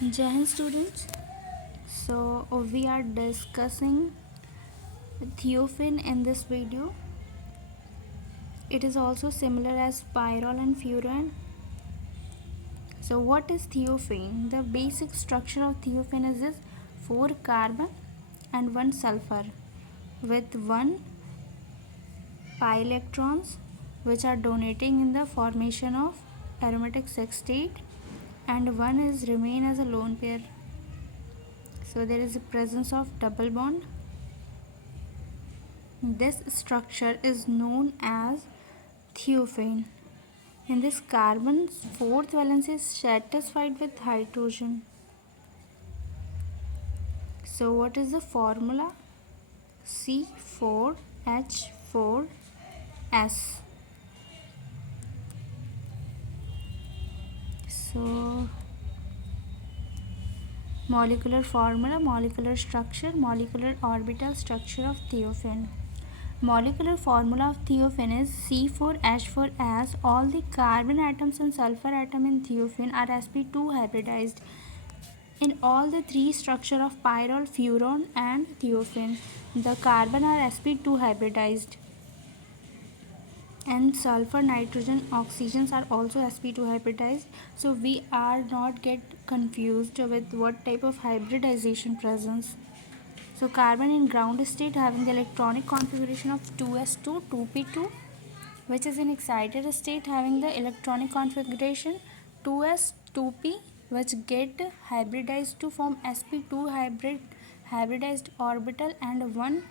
Jai Hind students. So we are discussing Thiophene in this video. It is also similar as pyrrole and furan. So what is Thiophene? The basic structure of Thiophene is this: 4 carbon and 1 sulfur with 1 pi electrons, which are donating in the formation of aromatic sextate, and 1 is remain as a lone pair. So there is a presence of double bond. This structure is known as Thiophene. In this, carbon's fourth valence is satisfied with hydrogen. So what is the formula? C4H4S. So molecular formula, molecular structure, molecular orbital structure of Thiophene. Molecular formula of Thiophene is C4H4S. All the carbon atoms and sulfur atom in Thiophene are sp2 hybridized. In all the three structure of pyrrole, furan and Thiophene, the carbon are sp2 hybridized, and sulfur, nitrogen, oxygens are also sp2 hybridized. So we are not get confused with what type of hybridization presence. So carbon in ground state having the electronic configuration of 2s2 2p2, which is in excited state having the electronic configuration 2s 2p, which get hybridized to form sp2 hybridized orbital, and one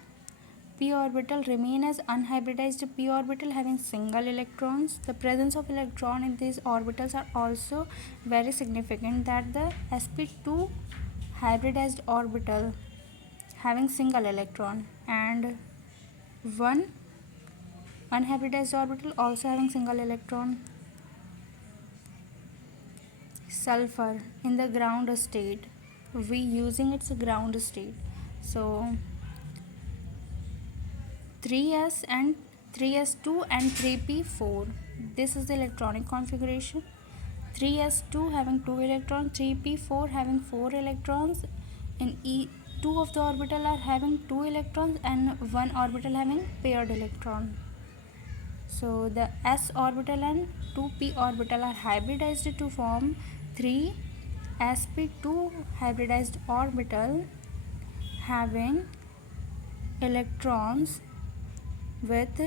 p orbital remain as unhybridized p orbital having single electrons. The presence of electron in these orbitals are also very significant, that the sp2 hybridized orbital having single electron and one unhybridized orbital also having single electron. Sulfur in the ground state, we using its ground state. So 3s and 3s2 and 3p4, this is the electronic configuration. 3s2 having 2 electrons, 3p4 having 4 electrons. In two of the orbital are having 2 electrons and one orbital having paired electron. So the s orbital and 2p orbital are hybridized to form 3 sp2 hybridized orbital having electrons with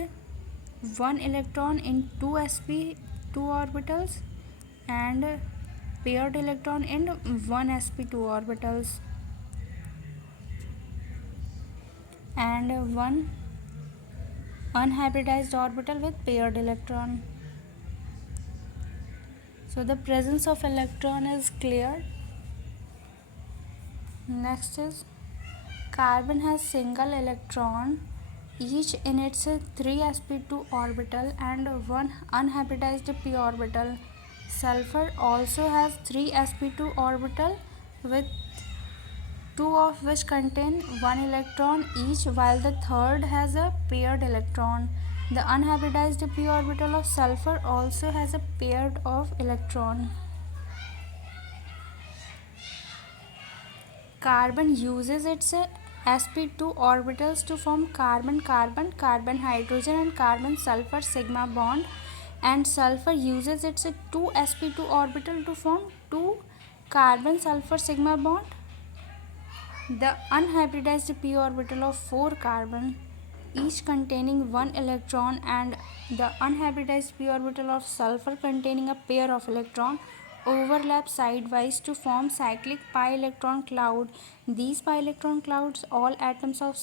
1 electron in 2 sp2 orbitals and paired electron in 1 sp2 orbitals, and 1 unhybridized orbital with paired electron. So the presence of electron is clear. Next is carbon has single electron each in its 3 sp2 orbital and 1 unhybridized p orbital. Sulfur also has 3 sp2 orbital with 2 of which contain 1 electron each, while the third has a paired electron. The unhybridized p orbital of sulfur also has a pair of electron. Carbon uses its sp2 orbitals to form carbon-carbon, carbon-hydrogen and carbon-sulfur sigma bond, and sulfur uses its 2 sp2 orbital to form 2 carbon-sulfur sigma bond. The unhybridized p orbital of 4 carbon, each containing 1 electron, and the unhybridized p orbital of sulfur containing a pair of electron overlap sidewise to form cyclic pi electron cloud. These pi electron clouds, all atoms of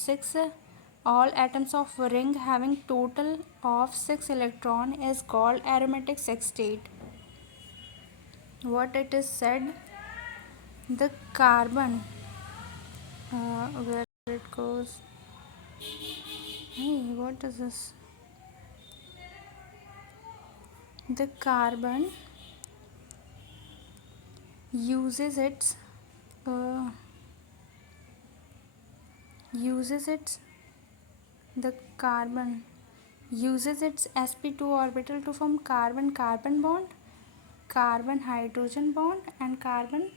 ring having total of 6 electron, is called aromatic sextate. What it is said, the carbon where it goes, hey, what is this? The carbon uses its the carbon uses its sp2 orbital to form carbon-carbon bond, carbon-hydrogen bond and carbon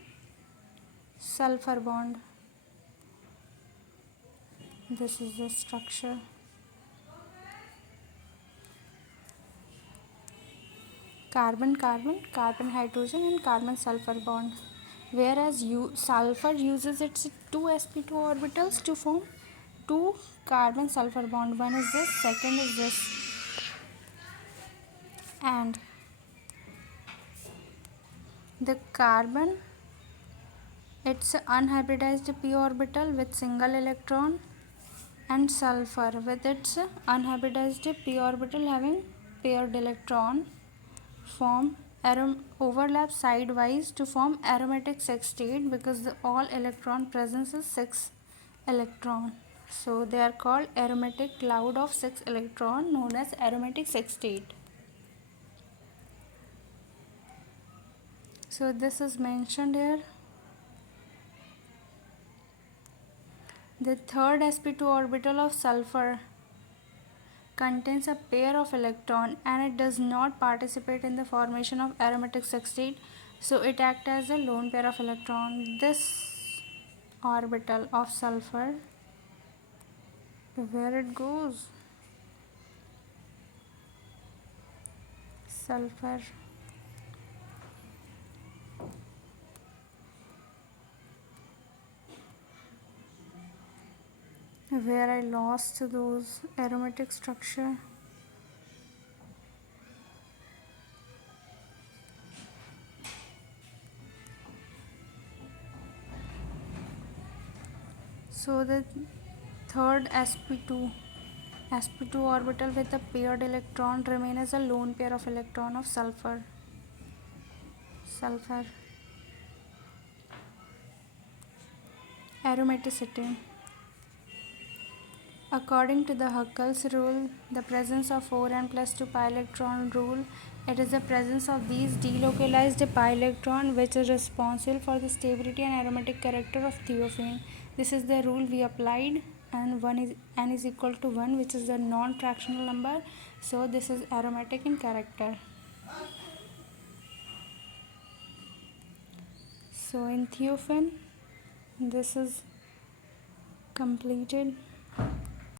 sulfur bond. This is the structure. Carbon carbon, carbon hydrogen, and carbon sulfur bond. Whereas sulfur uses its two sp2 orbitals to form two carbon sulfur bond. One is this, second is this. And the carbon, it's unhybridized p orbital with single electron, and sulfur with its unhybridized p orbital having paired electron form overlap sidewise to form aromatic sextate, because the all electron presence is 6 electron. So they are called aromatic cloud of 6 electron, known as aromatic sextate. So this is mentioned here. The third sp2 orbital of sulfur contains a pair of electron, and it does not participate in the formation of aromatic sextate, so it acts as a lone pair of electron. This orbital of sulfur, where it goes, sulfur, where I lost those aromatic structure. So the third sp2 orbital with a paired electron remain as a lone pair of electron of sulfur. Aromaticity. According to the Huckel's rule, the presence of 4n plus 2 pi electron rule, it is the presence of these delocalized pi electron which is responsible for the stability and aromatic character of thiophene. This is the rule we applied, and n is equal to 1, which is the non-fractional number. So this is aromatic in character. So in thiophene, this is completed.